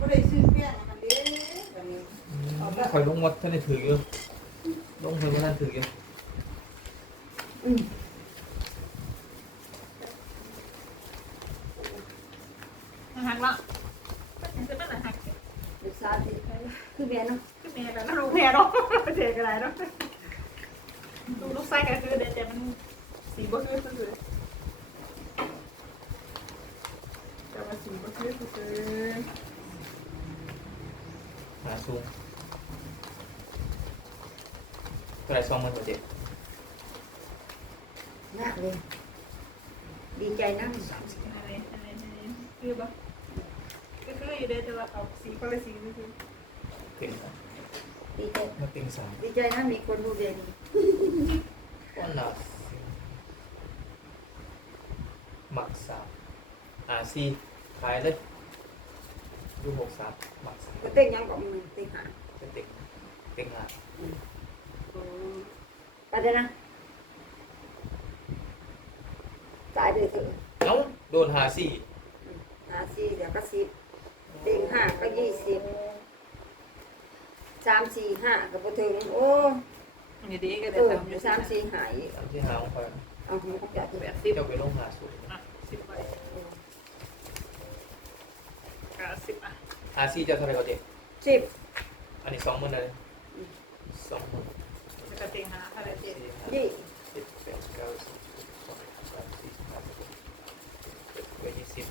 ก็ได้ซื้อแป้งมันเด้แบบนี้คอยลงวัดท่านได้ถืออยู่ลงเพิ่นว่าท่านถืออยู่อืมหักละมันจะเป็นอะไรหักเด็กสาวที่คือแม่เนาะก็แม่แบบนั้นลูกแม่เนาะเจ๊กันไรเนาะดูลูกไส้กันคือเด็ดแต่มันสีบ่คือคือแต่ว่าสีบ่คือคือ หาสูงตัวไหนสองหมื่นกว่าเจ็ดยากเลย ดีใจนะอะไรอะไรอะไรคือบ่ก็คืออยู่เด็ดแต่ว่าเอาสีคนละสีคือเต็งสามดีใจมาเต็งสามดีใจนะมีคนดูเรียนก้อนละหมักสามอาซีขายเลย ดูหกสามหมักสามก็เต้นยังกับมือเต้นหาเป็นเต็งเต็งห้าไปเลยนะตายเลยเถอะเอ้าโดนหาสี่หาสี่เดี๋ยวก็สิบเต็งห้าก็ยี่สิบสามสี่ห้าก็บ่ถึงโอ้นี่ดีก็เอได้อทำอยู่สามสี่หายสามที่หาของคอยเอาหัวจัดแปแบบดสิบเจ้าไปลงหาสูงสิบ กับสิบอะหาสี่เจ้าเท่าไหรก็เจ็ดสิบอันนี้สองหมื่นเลยสองหมื่นมันจะเต็งหาอะไรเจ็ดสี่ห้ายี่สิบแปดเก้าสิบสิบสองสามสี่ห้าหกเจ็ดแปดยี่สิบ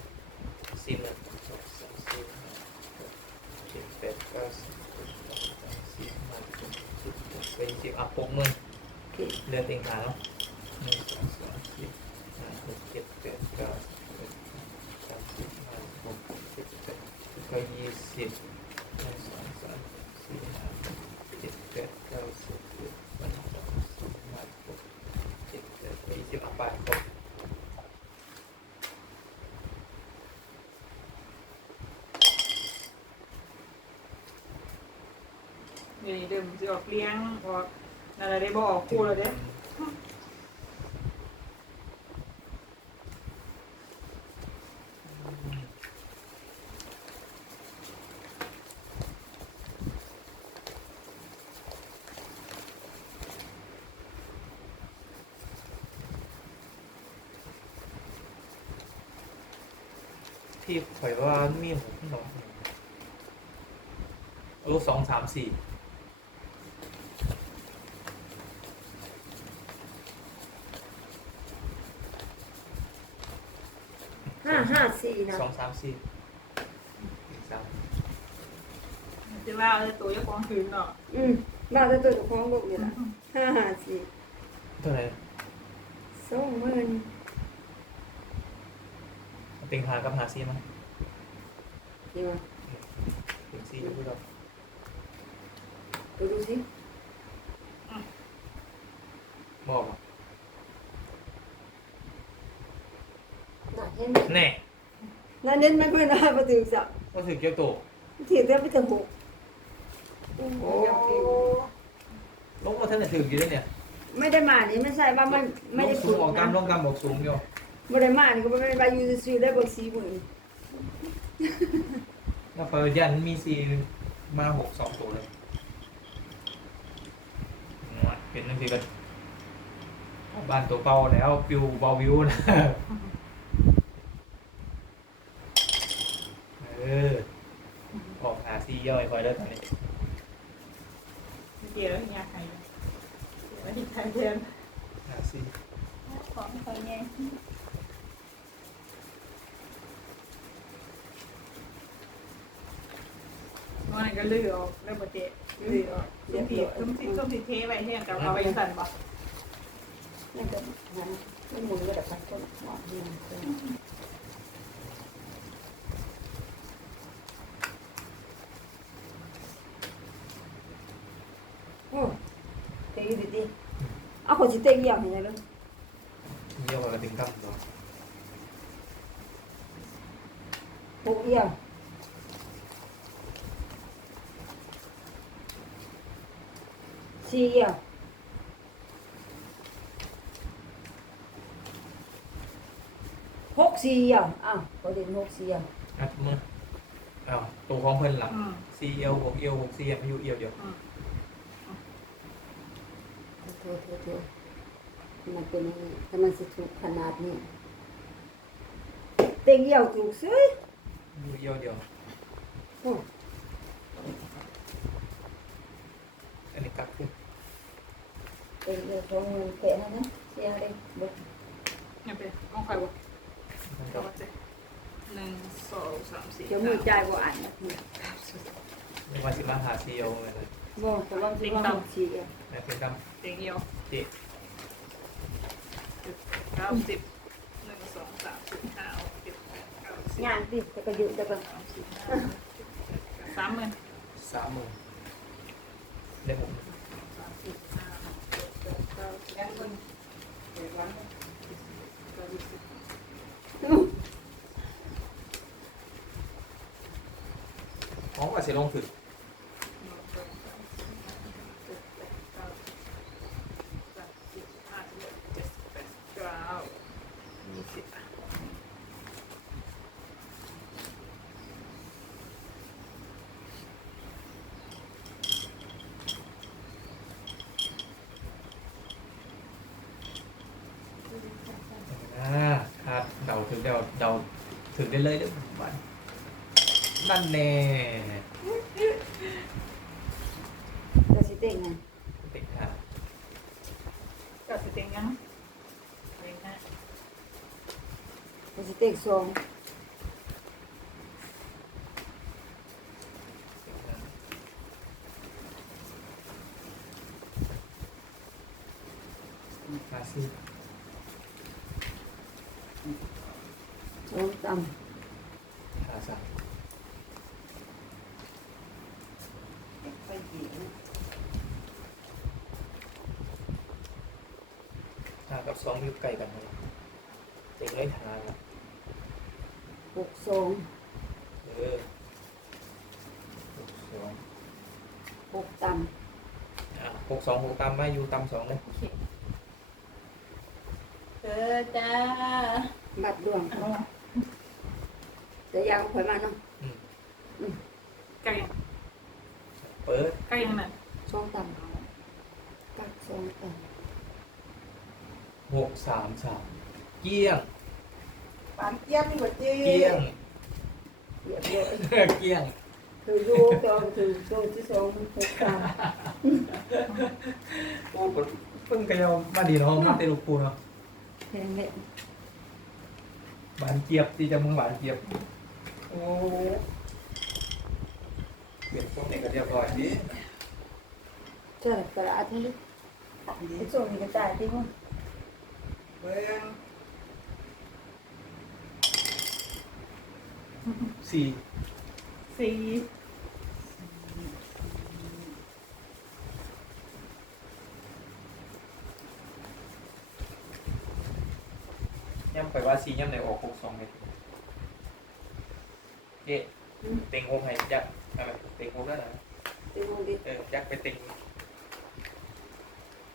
สี่หมื่นสองสามสี่ห้าหกเจ็ดแปดเก้าสิบสิบสองสามสี่ห้าหกเจ็ดแปดยี่สิบอะหกหมื่นโอเคเดือนเต็งหาเนาะหนึ่งสองสามสี่ห้าหกเจ็ดแปดเก้าสิบเอ็ดสามสี่ห้าหกเจ็ดแปดเก้ายี่ สิบหนึ่งสองสามสี่ห้าเจ็ดแปดเก้าสิบสิบเอ็ดสองสามสี่ห้าหกเจ็ดแปดเก้ายี่สิบอะไปครบนี่เดิมจะออกเลี้ยงออกอะไรได้บอกคู่เลยเด้ ที่ ข่อยว่ามีหกหนอลูกสองสามสี่ห้าห้าสี่นะสองสามสี่สามจะว่าเออตัวยักษ์กองคืนเนาะอืมบ้านจะตัวของลูกนี่ละห้าห้าสี่เท่าไหร่สองหมื่นเต็งหากับหาซี่มั้ง นี่วะเต็งซี่อยู่ที่เราไปดูสิบอกอะน่าเห็นไหมแน่นั่นเน้นไม่เพื่อนได้มาถึงสักว่าถือเกี่ยวโตถีบได้ไปถึงหกโอ้โหลงมาท่านจะถืออยู่ด้วยเนี่ย ไม่ได้มานี่ไม่ใช่ว่ามันไม่ได้ลงสูฝึงกออกกานะรลงกรรมบอกสูงอยู่ไม่ได้มานี่ก็ไม่ได้ไปยูซีได้บทสีมือ แล้วเปิดยันมีซีมาหกสองตัวเลยเป็นนั่นคือกันบ้านตัวเก่าแล้วปิวเบาวิวนะเออออกหาซีย่อยคอยแล้วตอนนี้เกี่ยวอยากใครไม่ได้ใครเทียนหาซีของใครไงันก็ลือออกแล้วบ่เจ๊ลือออกส้มผิดส้มผิดส้มผิเทไว้เที่ยงกับเอาไปสั่นบ่นั่นก็งั้นไม่หมุนก็แบบพันต้นหอมดีโอ้เตะดีดีเอาคนสิเตะเยี่ยมเนไหมลูก เยี่ยวกับถึงกำเนาะ หกเยี่ยมสี่เยี่ยม หกสี่เยี่ยมอ้าวเขาเด่นหกสี่เยี่ยมอัดมืออ้าวตัวของเพิ่นหลังอืมซีเอลหกเอลหกซีเอ็มอยู่เอลเดียวอืมโทษโทษโทษมันเป็นอย่างนี้แต่มันสิถูกขนาดนี้เต็งเหี่ยวถูกซื้ออยู่เอลเดียว โอ้อันนี้กักขึ้นเต็งเหี่ยวของเงินแค่นั้นนะเสียเลยบ่เนี่ยเป็นกองไฟวะ หนึ่งสองสามสี่เดี๋ยวมือจ่ายบ่อ่านนะไม่ว่าสิมาหาซีเอลเลยนะบ่แต่ว่าสิว่ามันสิอะแม่เป็นกเต็งเอียวำเจ๊เก้าสิบหนึ่งสองสามสี่ห้าหกเจ็ดแปดเก้าสิบงานติแต่ก็อยู่แต่ก็สามสี่ห้าหกเจ็ดแปดเก้าสามหมื่นสามหมื่นได้หกสามสี่ห้าหกเจ็ดแปดเก้าสิบยังคนเดี๋ยววันเก้ายี่สิบอ๋อว่าสิลงถึงหนึ่งสองสามสี่ห้าหกเจ็ดแปดเก้าสิบ แปดสิบห้าสิบหกเจ็ดแปดเก้ายี่สิบอะอ่าครับเดาถึงเดาเดาถึงได้เลยเด้อบ้านนั่นแน่ ก็สิเต็งไง ติดค่ะ ก็สิเต็งยังเต็งห้า ก็ สิเต็งสองมาสิสองต่หาสามไปกี่หากับสองอยู่ไกลกันเลยเต็งเลยหาละำ หกสองเออหกสองหกต่อะหกสองหกตามไม่อยู่ตามสองเลยโอเคเออจ้าำบัดดวงแต่ยาวข่อยมาเนาะอืมไก่เปิดไก่ยังไงสองต่ำกักสองต่หกสามสามเกี้ยง ปานเตี้ยมนี่บ่ เจ๊เกี้ยงำเรียบร้อยเกี้ยงคือดูตอนคือตัวที่สองหกต่โอ้เพิ่งกระยามาดีเนาะมาเตลูกคูเนาะำแพงเลยบานเกียบที่จะมึงบานเกียบโอ้เปลี่ยนทรงไหนก็เรียบร้อยดิเจ้ากระดาษนี่ไอ้ส่งนี่ก็ตายที่มั้งเบิ่ง สี่สี่ย่ำไปว่าสี่ย่ำไหนออกหกสองเลยเจ๊เต็งหกให้ยักษ์อะไรเต็งหกแล้วนะเป็นโมดิเออยักษ์ไปเต็ง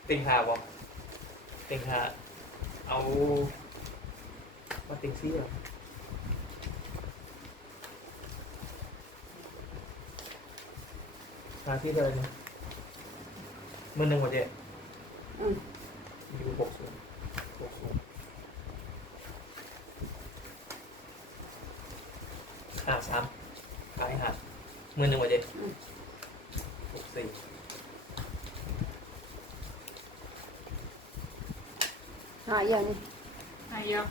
เต็งหาบ่เต็งหาเอามาเต็งซี่เหรอ หาที่เลยนะมือหนึ่งกว่าเจ๊อืมอยู่หกศูนย์หกศูนย์ห้าสามขายห้ามือหนึ่งกว่าเจ๊หกสี่หาอย่างนี้ไอ้เยอะ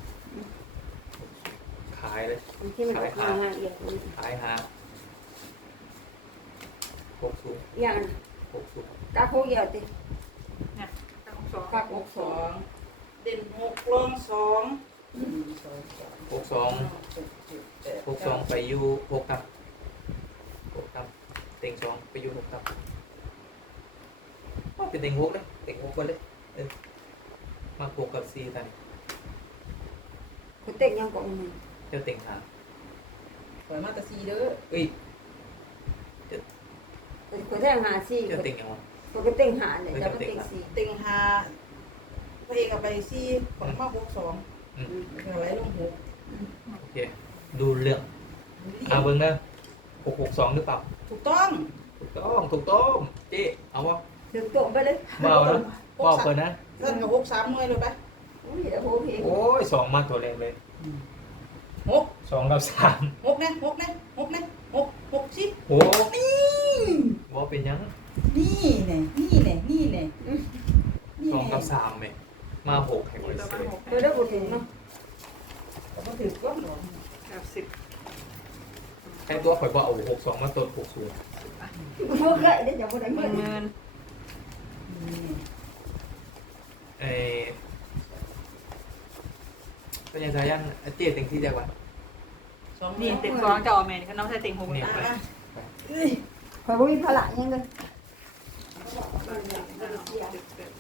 ขายเลยที่มันออกมาหาอย่างนี้ขายห้า หกศูนย์อย่างหกศูนย์กาโคเหี่ยวติเนี่ยเก้าสองกักหหกกสสอองงเด่นหกรองสองหนึ่งสองสามหกสองหกเจ็ดแปดหกสองไปอยู่หกตับหกตับเต็งสองไปอยู่หกตับว่าเป็นเต็งหกเลยเต็งหกไปเลยเออมาหกกับสี่กันเขาเต็งยังกว่ามันเจ้าเต็งหาข่อยมาแตะซีเด้อเอ้ย เขาแท่งหาสี่เจ้าต็งยังวะเขาก็เต็งหาเลยแล้วก็เต็งสี่เต็งหาพระเอกกับไปซีข่อยมาหกสองอืมเดี๋ยวไหลงหกโอเค ดูเรื่องอาเบิ้งนะหกหกสองหรือเปล่า ถูกต้องถูกต้อง ถูกต้องเจ๊เอาวะถึงตรงไปเลยเบานะเบาเปิดนะเล่นกับหกสามหน่วยเลยไปโอ้ยโอ้โหโอ้ยสองมาตัวแรงเลยหกสองกับสามหกนะหกนะหกนะหกหกสิบโอ้นี่ ว่าเป็นยังนี่แน่นี่แน่นี่แน่นี่สองแน่กับสามไหมมาหกให้หมดตัวเลมายหกตัวได้บ่ถึงเนาะแต่ก็ถือก้อนหรอกับสิบไอ้ตัวข่อยบอกเอาหกสองมาตัวหกศูนย์บ่ได้เดี๋ยวจะบ่ได้หเงิมื่นนหมื่นไอ้เป็นยังไงยังไอ้เจ๊เต็งที่เดียวกันสองนี่นี่เต็มสองจะเอาแมนเขาน้องใส่เต็งหกเนี่เนี่ยยอะ ข่อยบ่มีพละยังเลย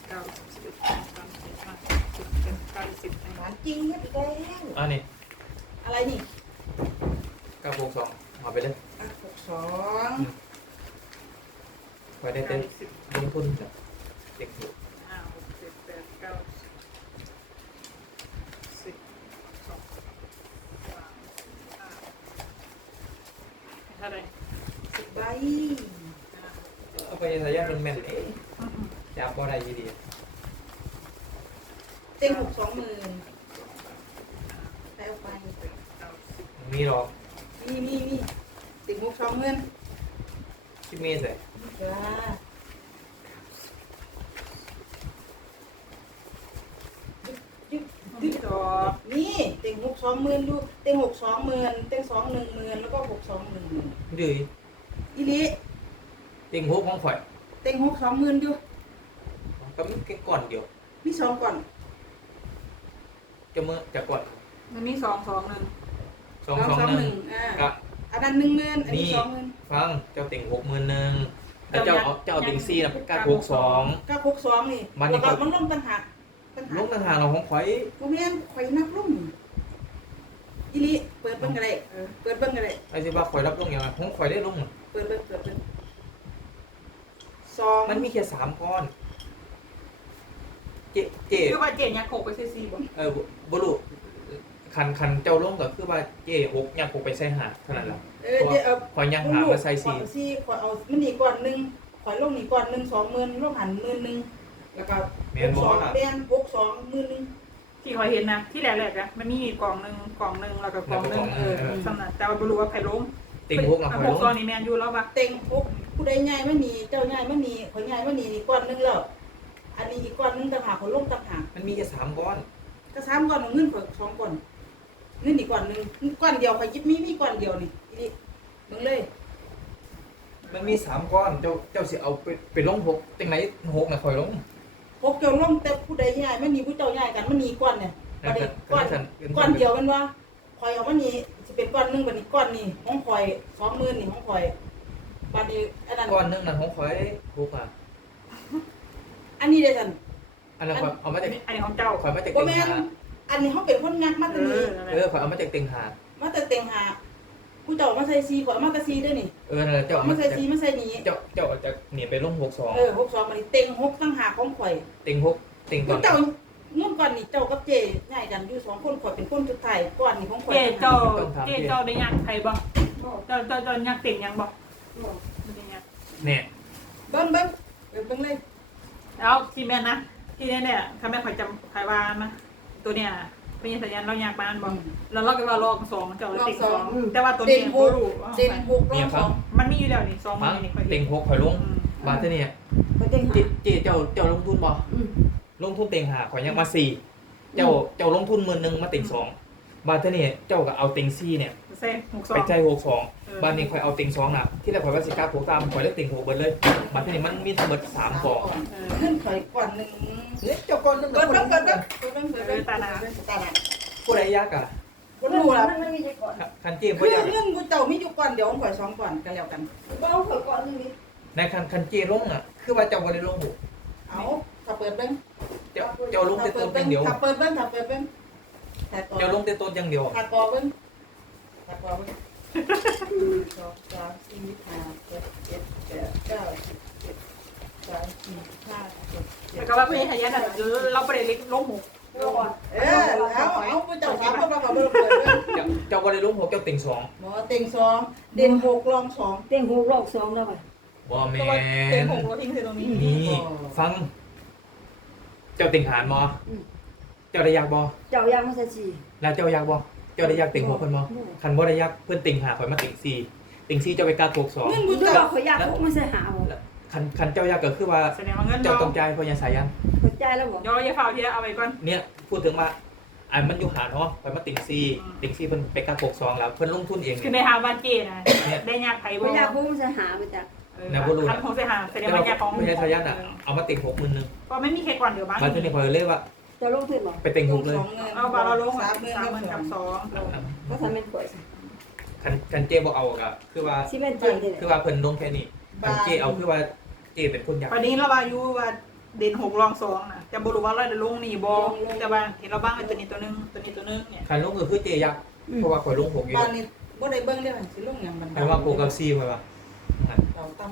เก้าสิบสิบเอ็ดสิบสองสิบสามสิบสี่สิบห้าสิบสิบห้าสิบหวานจริงเนี่ยพี่แก้วอะนี่อะไรนี่เก้าหกสองมาไปเลยหกสองไปได้เต็มลงทุนจ้ะเด็กอยู่ห้าหกเจ็ดแปดเก้าสิบสองสามห้าเท่าไหร่ สิบใบเอาไปสายยาเป็นแม่นเอ๊ะจำบ่ได้ยี่ดีเต็มหกสองหมื่นไปเอาไป มีหรอกนี่นี่นี่เต็มหกสองหมื่นที่เมสเลยจ้ายึดยึดที่ดอกนี่เต็งหกสองหมื่นดูเต็งหกสองหมื่นเต็งสองหนึ่งหมื่นแล้วก็หกสองหนึ่งหมื่นดื้อ อีลิเต็งหกของข่อยเต็งหกสองหมื่นอยู่ก็มีแค่ก่อนเดียว มีสองก่อนจะเมื่อจะก่อนมันมีสองสองหนึ่งสองสองหนึ่งอ่าก็ อันนั้นหนึ่งหมื่นอันนี้นี่ สองหมื่นฟังเจ้าเต็งหกหมื่นหนึ่งแล้วเจ้าเอาเจ้าเต็งสี่นะเป็นการหกสอง ก็หกสองนี่มันนี่แล้วก็ก็มันลงต่างหากต่างหาลูกกต่างหากเราของข่อยโมเมนข่อยนับลงอีลิเปิดเบิ้งกันเลยเออเปิดเบิ้งกันเลยไอ้สิว่าข่อยรับลงอย่างไรของข่อยได้ลง เปิดเบิ้งเปิดเบิ้งสองมันมีแค่สามก้อน เจเจคือว่าเจ็ดยักษ์หกไปซีซีบ่เออบรุคันคันเจ้าลงก็คือว่าเจหกอยากหกไปใส่หาเท่านั้นแหละเออเดี๋ยวเอาข่อยยังหามาใส่สี่ข่อยสี่ข่อยเอามันนี่ก่อนหนึ่งข่อยลงนี่ก่อนหนึ่งสองหมื่นลงหันหมื่นหนึ่งแล้วก็เมียนหบกอสองกอะเรียนหกสองหมื่นหนึ่งที่คอยเห็นนะที่แรกๆอะมันมีกล่องหนึ่งกล่องหนึ่งแล้วก็กล่องหนึ่งเออสำนักแต่ว่าบรู้ว่าใครล้ม ติงหกอะข่อยหลกง ตอนนี้แมนยูแล้วปะเต็งหกผู้ใดง่ายไม่มีเจ้าง่ายไม่มีข่อยง่ายไม่มีนี่ก่อนหนึ่งแล้วอันนี้อีกก่อนหนึ่งต่างหากข่อยลงต่างหากมันมีแค่สามก้อน ก็สามก่อนเอาเงินข่อยสองก่อนเงินอีกก่อนหนึ่งก้อนเดียวข่อยยิบมีมีก้อนเดียวนี่อีนี่มึงเลยมันมีสามก้อน เจ้าเจ้าสิเอาไปไปลงหกจังไหนหกน่ะข่อยลงพกเจ้าลงแต่ผู้ใดง่ายไม่มีผู้เจ้าง่ายกันมันมีก้อนเนี่ยนั่บัดนนี้ก็ก้อนนั่นก้อนเดียวมันว่าข่อยเอามัน นี่จะเป็นก้อนหนึ่งบัดนี้ก้อนนี่ของข่อยสองหมื่นนี่ของข่อยบัดนี้อันนั้นก้อนหนึงนั่นของข่อยหกอะอันนี้เด้อท่านอันนั้นข่อยเอามาจากอันนี้ของเจ้าข่อยมาจากบ่เต็งแม่นหาอันนี้เขาเป็นคนงัดมาเอแตัวนี้อนั่นแหเออละข่อยเอามาจากเต็งหามาแต่เต็งหาผู้เจ้ามาใส่ซีข่อยเอามาแต่ซีเด้วยนี่เออนั่นแหละเจ้าเอาเอามามาใส่จากซีมาใส่นี้เจ้าเจ้าเอาจากหนีไปลงหกสองเออหกสองบัดนี้เต็งหกตั้งหากของข่อยเต็งหกเต็งก่อผู้นเจ้า เงื่อนก่อนนี่เจ้ากับเจง่ายกันอยู่สองคนข่อยเป็นคนสุดท้ายก้อนนี่ของข่อยเจ๊เจ้าเจ๊เจ้าได้ยักษ์ใครบ่เจ้าเจ้าเจ้ายักษ์เต็มยังบ่ไม่ได้ยักษ์เนี่ยเบิ้งเบิ้งเออเบิ้งเลยแล้วที่แม่นะที่เนี่ยเนี่ยถ้าแม่คอยจำใครว่านะตัวเนี่ยเป็นสัญญาณเรายักษ์บ้านบ่แล้วเราก็ว่าลอกสองเจ้าเลยติดสองแต่ว่าตัวเต็นี้งหบ่กรู้เต็งหกรอบสองมันมีอยู่แล้วนี่สองมัฟันงนี่คอยเต็งหกข่อยลงบาทเท่านี้ข่อยเต็งเจหาเจเจ้าเจ้าลงทุนบ่อืม ลงทุนเต็งหาข่อยยังมาสี่เจ้าเจ้าลงทุนหมื่นหนึ่งมาเต็งสองบาทเท่านี้เจ้าก็เอาเต็งสี่เนี่ยเซ่หกสอไปงใจหกสองบ้านนี้ข่อยเอาเต็งสองน่ะที่แรกข่อยว่าสิกล้าโผล่ตามข่อยเลือกเต็งหกเบิดเลยบาทเท่านี้มันมีทั้งหมดสามฟองเออขึ้นข่อยก่อนหนึ่งเนี่ยเจ้าก่อนนึงเบิ้งเบิ้งเบิ้งเบิ้งเบิ้งเบิ้งเบิ้งตาหนาตาหนาผู้ใดยากอะคนรู้แล้วมันมีแต่ก่อนคันเจี้คืผู้อยากเรื่องกูเจ้ามีอยู่ก่อนเดี๋ยวของข่อยสองก่อนกันแล้วกันบ่เอาข่อยก่อนนึงนี่ในคันคันเจี้ลงอะ คือว่าเจ้าบ่ได้ลงหกเอาถ้า เปิดเบิ้งเจ้าเจ้าลงแต่ต้นอย่างเดียว ถ้าเปิดเบิ้งถ้าเปิดเบิ้งถ้าต่อเจ้าลงแต่ต้นอย่างเดียว ถ้าต่อเบิ้งถ้าต่อเบิ้งหนึ่งสองสามสี่ห้าหกเจ็ดแปดเก้าสิบเจ็ดสามสี่ห้าหกเจ็แต่ดก็ว่าเป็นสัญญาณเราไปเล็กลงหกเอาก่อนเออเอาเอากูเจ้าสามคนมาขอเบิ้งเปิดเบิ้งเจ้าเจ้าบ่ได้ลงหกเจ้าเต็งสองหมอเต็ต็งสองเด่นหกรองสองเต็งหกรอบสองแล้วไปบ่แมก็ว่าเต็งนหกเราทิ้งใส่ตรงนี้นี่ฟัง เจ้าติงหารบ่เจ้าได้อยากบ่เจ้ายางมาใส่ชีแล้วเจ้าอยากบ่เจ้าได้อยากติงหกเพิ่นบ่คันบ่ได้อยากเพิ่นติงหาข่อยมาติงสี่ติงสี่เจ้าไปกาโกกสองเงินมึบุงญก็เจ้าบอกเขาอยากหกมาใส่หาบ่คันคันเจ้าอยากก็คือว่าแสดงว่าเงินเจ้าเราต้องจ่ายเพราะยังสายัน เข้าใจแล้วบ่ย่ออย่าเฝ้าเทียเอาไว้ก่อน เนี่ยพูดถึงว่าอันมันอยู่หาเนาะข่อยมาติงสี่ติงสี่เพิ่นไปกาโกกสองแล้วเพิ่นลงทุนเองคือเนี่ยในหาบ้านเจนะได้ยากไผบ่เขาอยากหกมาใส่หาไปจ้ะ นะบ่รู้นะคันคงใส่หาแสดงแต่ว่าว่าอยากของไม่ใช่สายันอะ เอามาติงหกหมื่นหนึงก็ไม่มีใครก่อนเดี๋ยวบ้างมาที่นี่ข่อยเลยว่าเจะลงทุนบ่ไปติงหกเลยสองเงินเอาบาเราลงสาสามมเงินหมื่นกักับบสสอองงก็ทำเป็นป่วยซะคันคันเจบ่เอาก็คือว่า ที่เป็นเจนี่แหคือละว่าเพิ่นลงแค่นี้คันเจเอาคือว่าเจเป็นคนอยากวันนี้เราอายุว่าเด่นหกรองสองนะจะบรู้ว่าเราจะลงนี่บอแต่ว่าเห็นเราบ้างเป็นตัวนี้ตัวนึงตัวนี้ตัวนึงเนี่ยคันลงก็คือเจอยากเพราะว่าข่อยลงหกอยู่บ้านนี้บ่ได้เบิ่งได้มันสิลงหยังบันแต่ว่าโกกับซีข่อยว่า เราตั้ม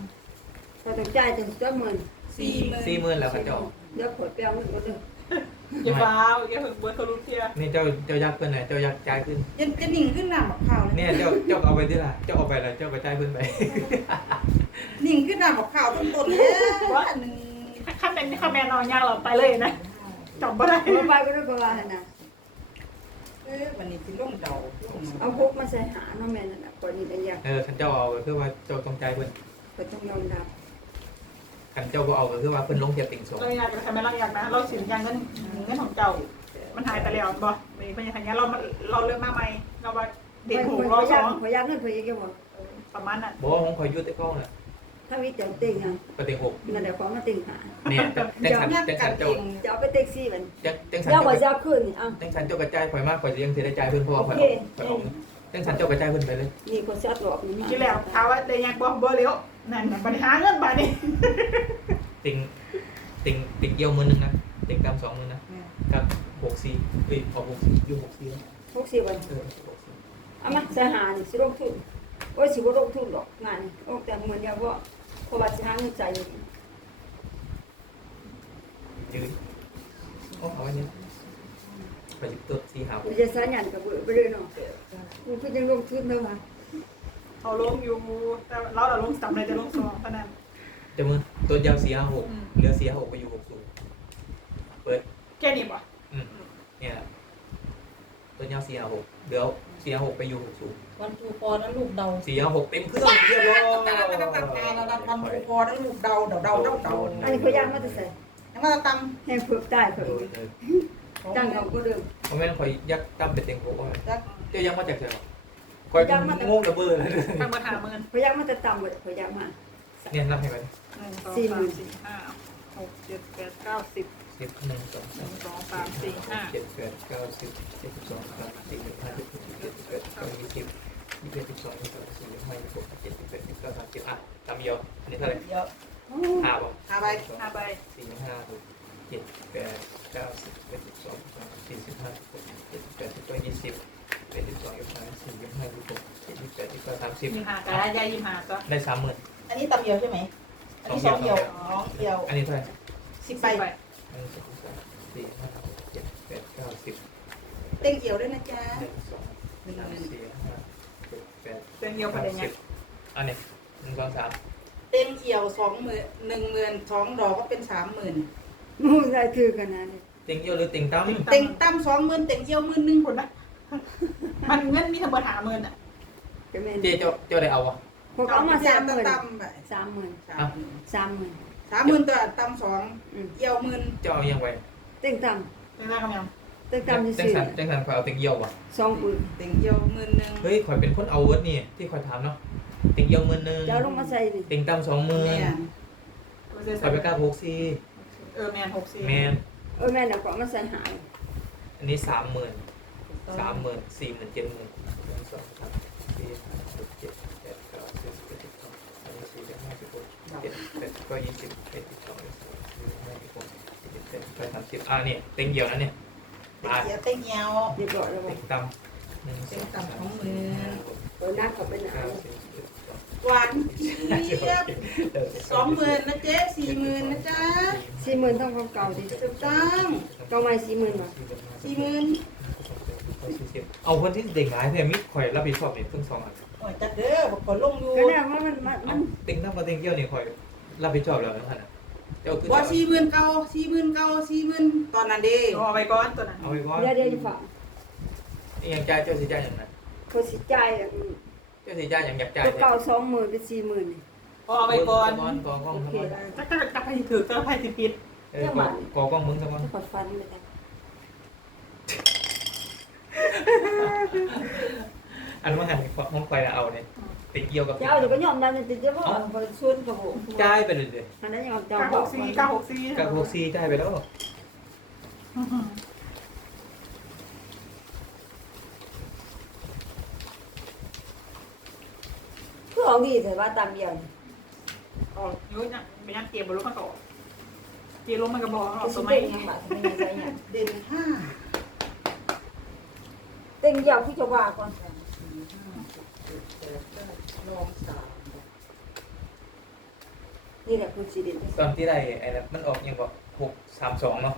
ถ้าต้องจ่ายถึงสองหมื่นสี่หมื่นสี่หมื่นแล้วเขาเจ้าเดี๋ยวขวดเปรี้ยวมันก็เด้ออย่าฟ้าวอย่าเพิ่งเบิร์ทะลุเทียนี่เจ้าเจ้ายักษ์เพิ่นไหนเจ้ายักษ์จ่ายขึ้นจะจะนิ่งขึ้นน้ำบักข้าวเลยเนี่ยเจ้าเจ้าเอาไปที่ละเจ้าเอาไปแล้วเจ้าก็จ่ายเพิ่นไปนิ่งขึ้นน้ำบักข้าวต้นต้นเลยหนึ่งขั้นเป็นขั้นแมนนอนยากเราไปเลยนะจบไม่ได้เอาไปก็ได้ก็ว่าหั่นน่ะเออวันนี้สิลงเดาลงเอาหกมาใส่หาเนาะแม่นั่นน่ะคนนี้เป็นอยากเออคันเจ้าเอาก็คือว่าเจ้าต้องจ่ายเพิ่นก็ต้องยอมรับคันเจ้าบ่เอาก็คือว่าเพิ่นลงแค่ติ่งสองเราอยากจะทำไมเราอยากนะเราสินยังเงินเงินของเจ้า มันหายไปแล้วบ่ไม่เป็นอย่างนี้เราเราเลือกมาใหม่เราว่าเด่นหกรองสองขอยากเงินเพิ่นอีกบ่ประมาณนั้นบ่ว่าของข่อยอยู่แต่เก่าน่ะ ถ้ามีเจ้าเต็งอะก็ติ่งหกนั่นแหละของมาเต็งหาเนี่ยจังจังยัสังนจังกัสันนเอเจ้างจะเอาไปแท็กซี่มันจังจังสันเจ้าเจ้าบ่ก็จะเอาคืนนี่เอ้าจังสันเจ้าก็จ่ายข่อยมากข่อยสิยังสิได้จ่ายเพิ่นเพราะว่าข่อยเอาข่อยเอาจังสันเจ้าก็จ่ายเพิ่นไปเลยนี่คนซัดหลอกนี่มาที่แล้วถามว่าได้ยังบ่บ่เลี้ยวนั่นปัญหาเงินบาทนี่ติ่งติ่งติ่งเกี่ยวมื้อนึงนะติ่งตามสองมื้อนะกับ64เอ้ยออก64อยู่64แล้ว60วันเออ64เอามาใส่หานี่สิลงทุนโอ้ยสิบ่ลงทุนหรอกงานนี่โอ้แต่เหมือนเดียวบ่เพ ราะว่าสิหาเงินจ่ายอยู่ยืนโอ้เอาไว้นี่ไปจิบตัวสี่หาหมักนจะสัญญาณกับเบิดไปเลยเนาะมันก็ยังลงทุนเด้อว่าเขาลงอยู่แต่เราเราลงสามเลยจะลงสองเท่านั้น จะมือตัวยาวสี่ห้าหกเหลือสี่ห้าหกไปอยู่หกสูงเปิดแค่นี้ป่ะอืมเนี่ยตัวยาวสี่ห้าหกเหลือ สี่ห้าหกไปอยู่หกสูงวันทูพอนั้นลูกเดาสี่ห้าหกเต็มเครื่องเรียบร้อยตาตาตาตาตาตาวันทูพอนั้นลูกเดาเดาเดาเดาเดาอันนี้เขาอยากมาแต่ใส่ยังมาตั้มแห้งเผือกได้เพิ่นจังเอาก็เดิมเพราะแม่นคอยยักตั้มเป็นเต็งหกเอาไว้จักเจ้ายังมาจากไหนวะคอยงงระเบ้อเลยทางปัญหาเงินเขาอยากมาแต่ต่ำเบิดเขาอยากมาเนี่ยนับให้ไหมหนึ่งสองสามสี่ห้าหกเจ็ดแปดเก้าสิบ สิบหนึ่งสองสามสองสามสี่ห้าเจ็ดแปดเก้าสิบเจ็ดสิบสองสามสี่สิบห้าสิบหกสิบเจ็ดสิบแปดสิบเก้ายี่สิบยี่สิบเอ็ดสิบสองยี่สิบสามยี่สิบสี่ยี่สิบห้ายี่สิบหกยี่สิบเจ็ดยี่สิบแปดยี่สิบเก้าสามสิบอะตามเดียอันนี้เท่าไหร่เดี๋ยวห้าป่ะหาไปห้าใบสี่ห้าหกเจ็ดแปดเก้าสิบเอ็ดสิบสองสิบสามสี่สิบห้าสิบหกเจ็ดสิบแปดสิบเก้ายี่สิบเอ็ดสิบสองยี่สิบสามสี่ยี่สิบห้ายี่สิบหกเจ็ดยี่สิบแปดยี่สิบเก้าสามสิบยิมหากระยายิมหาซะได้สามหมื่นอันนี้ตำเดียวใช่ไหมอันนี้สองเดียวอ๋อเดียว อันนี้เท่าไหร่สิบใบ หนึ่งสองสามสี่ห้าหกเจ็ดแปดเก้าสิบเต้งเกี่ยวด้วยนะจ๊ะหนึ่งสองสามสี่ห้าหกเจ็ดแปดเป็นเดียวประเด็นไงอันนี้หนึ่งสองสามเต้งเกี่ยวสองหมื่นหนึ่งหมื่นสองดอกก็เป็นสามหมื่นมู้ได้ถือกันนะนี่ติงเยอะหรือติงตั้มเต้งตั้มสองหมื่นเต้งเกี่ยวหมื่นหนึ่งคนนะมันเงินมีทั้งหมดหาเงินอะก็แม่นเจ๊เจ้าเจ้าได้เอาวะพวกเอามาจะสามหมื่นตั้มไปสามหมื่นสามหมื่นสามหมื่น สามหมื่นตัวตั้มสองอืม เกี่ยวหมื่นเจ้าเอายังไงเต็งต่เป็นหน้าคำยังำเต็งจังต่ำที่สัสี่นจังสันคอยเอาติงเยี่ยววะสองปืนเต้งเกี่ยวหมื่นหนึ่งเฮ้ยคอยเป็นคนเอาเวิร์ดนี่ที่คอยถามเนาะติงเยี่ยวหมื่นหนึ่งจะเอาลงมาใส่นี่ติงตั้มสองหมื่นเนี่ยคอยไปกล้าพกซีเออแมนหกสี่แมนเออแม่น่ะก็เอามาใส่หาอันนี้สามหมื่นสามหมื่นสี่หมื่นเจ็ดหมื่นหนึ่งสองสามสี่ เจ็ดแปดก็ยี่สิบเอ็ดสิบสองสิบสามสิบห้าสิบหกสิบเจ็ดแปดสามสิบอ่าเนี่ยติงเยี่ยวนะเนี่ยเต้งเกี่ยวเต้งเกี่ยวเรียบร้อยแล้วบ่ติงตั้มหนึ่งสองสามสี่ห้าหกเออนักเขาเป็นหาเก้าสิบสิบเอ็ดสิบสองหวานเจี๊ยบสองหมื่นนะเจ๊สี่หมื่นนะจ๊ะสี่หมื่นต้องของเก่าดิถูกต้องเก่าใหม่สี่หมื่นบาสี่หมื่นเอาคนที่เด็กหลายเนี่ยมิข่อยรับผิดชอบเนี่ยเพิ่งสองอัน โอ้ยจัดเด้อบอกขอลงอยู่ก็เนี่ยมันมันมันเอาติงทั้งประเทศเกี่ยวนี่คอยรับผิดชอบแล้วนะท่านน่ะเจ้าคือว่าเจ้าสี่หมื่นเก้าสี่หมื่นเก้าสี่หมื่นตอนนั้นเด้เอาไปก่อนตัวนั้นเอาไว้ก่อนเดี๋ยวเดี๋ยวจะฝากนี่ยังจ่ายเจ้าสิจ่ายอย่างนั้นเขาสิจ่ายอันเจ้าสิจ่ายอย่างอยากจ่ายตัวเก่าสองหมื่นเป็นสี่หมื่นนี่เอาไปก่อนก่อนก่อนกล้องโอทั้งเคหมดได้ถ้าจะจะไปถือก็ไปสิปิดเออก่อนก่อกล้องมึงทั้งหมดจะขอฟันเลยจ้ะ อันว่าหันห้องไฟน่ะเอาเนี่ยติดเกี่ยวกับเจ้าเดี๋ยวก็ยอมได้แต่จะว่าบริสุทธิ์กับผมจ่ายไปเลยเลยอันนั้นยอมเจ้าเก้าบหอกกสี่เก้าหกสี่กับพวกซีจ่ายไปแล้วเพื่อเอาดีแต่ว่าตามเดียวอ๋อยุ้ยเนี่ยเป็นยันเตรียมบนรถมาต่อเตรียมรถมันกระบอกก็เอาสิตัวไหมเป็นยังบาทไม่มีใจยังเด่นห้าเต็งเดีย องสามนี่แหละคือสีเด่นตอนที่ได้ไอ้นั้นมันออกยังบอกหกสามสองเนาะ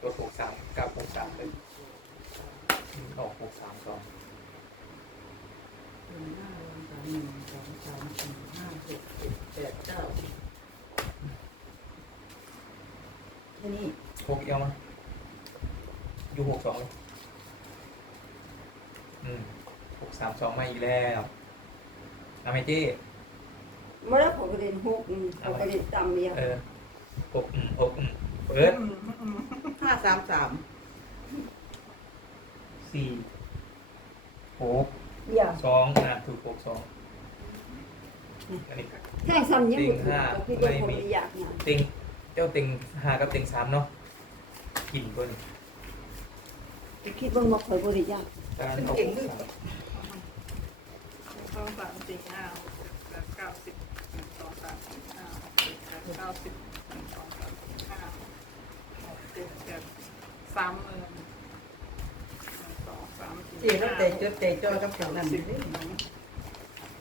ตัวหกสามกับหกสามเลยออกหกสามสองหนึ่งห้าลองสามหนึ่งสองสามสี่ห้าหกเจ็ดแปดเก้าแค่นี้หกเอียวมาอยู่หกสองเลยอืมหกสามสองมาอีกแล้ว เอาไหมเจ้เมื่อผมก็เด่นหกผมก็เด่นต่ำเดียวเออหกอืมหกอืมเปิดห้าสามสามสี่หกเดียวสองอะถูกหกสองอันนี้ แท่งซ้ำยังหมดคือตัวผมอยากเนี่ยติงเจ้าติงห้ากับติงสามเนาะกินตัวนี้คิดว่ามาคอยบริจาคการเป็นเอาเก่งหด้วกยสาม สองสามสี่ห้าหกเจ็ดแปดเก้าสิบหนึ่งสองสามสี่ห้าหกเจ็ดแปดเก้าสิบหนึ่งสองสามสี่ห้าหกเจ็ดแปดสามหมื่นหนึ่งสองสามสี่เจ๊ห้าแล้วแต่เจ้าแต่เจ้ากับเขานั่นเด้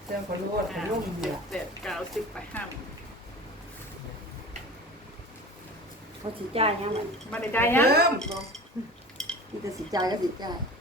เจ้าเขารู้ว่าเขาห้าลุ่มหกเนี่เจ็ยดแปดเก้าสิบไปห้าเขาสิจ่ายยังไงมาได้ใจยังเริ่มที่จะสิจ่ายก็สิจ่ายเ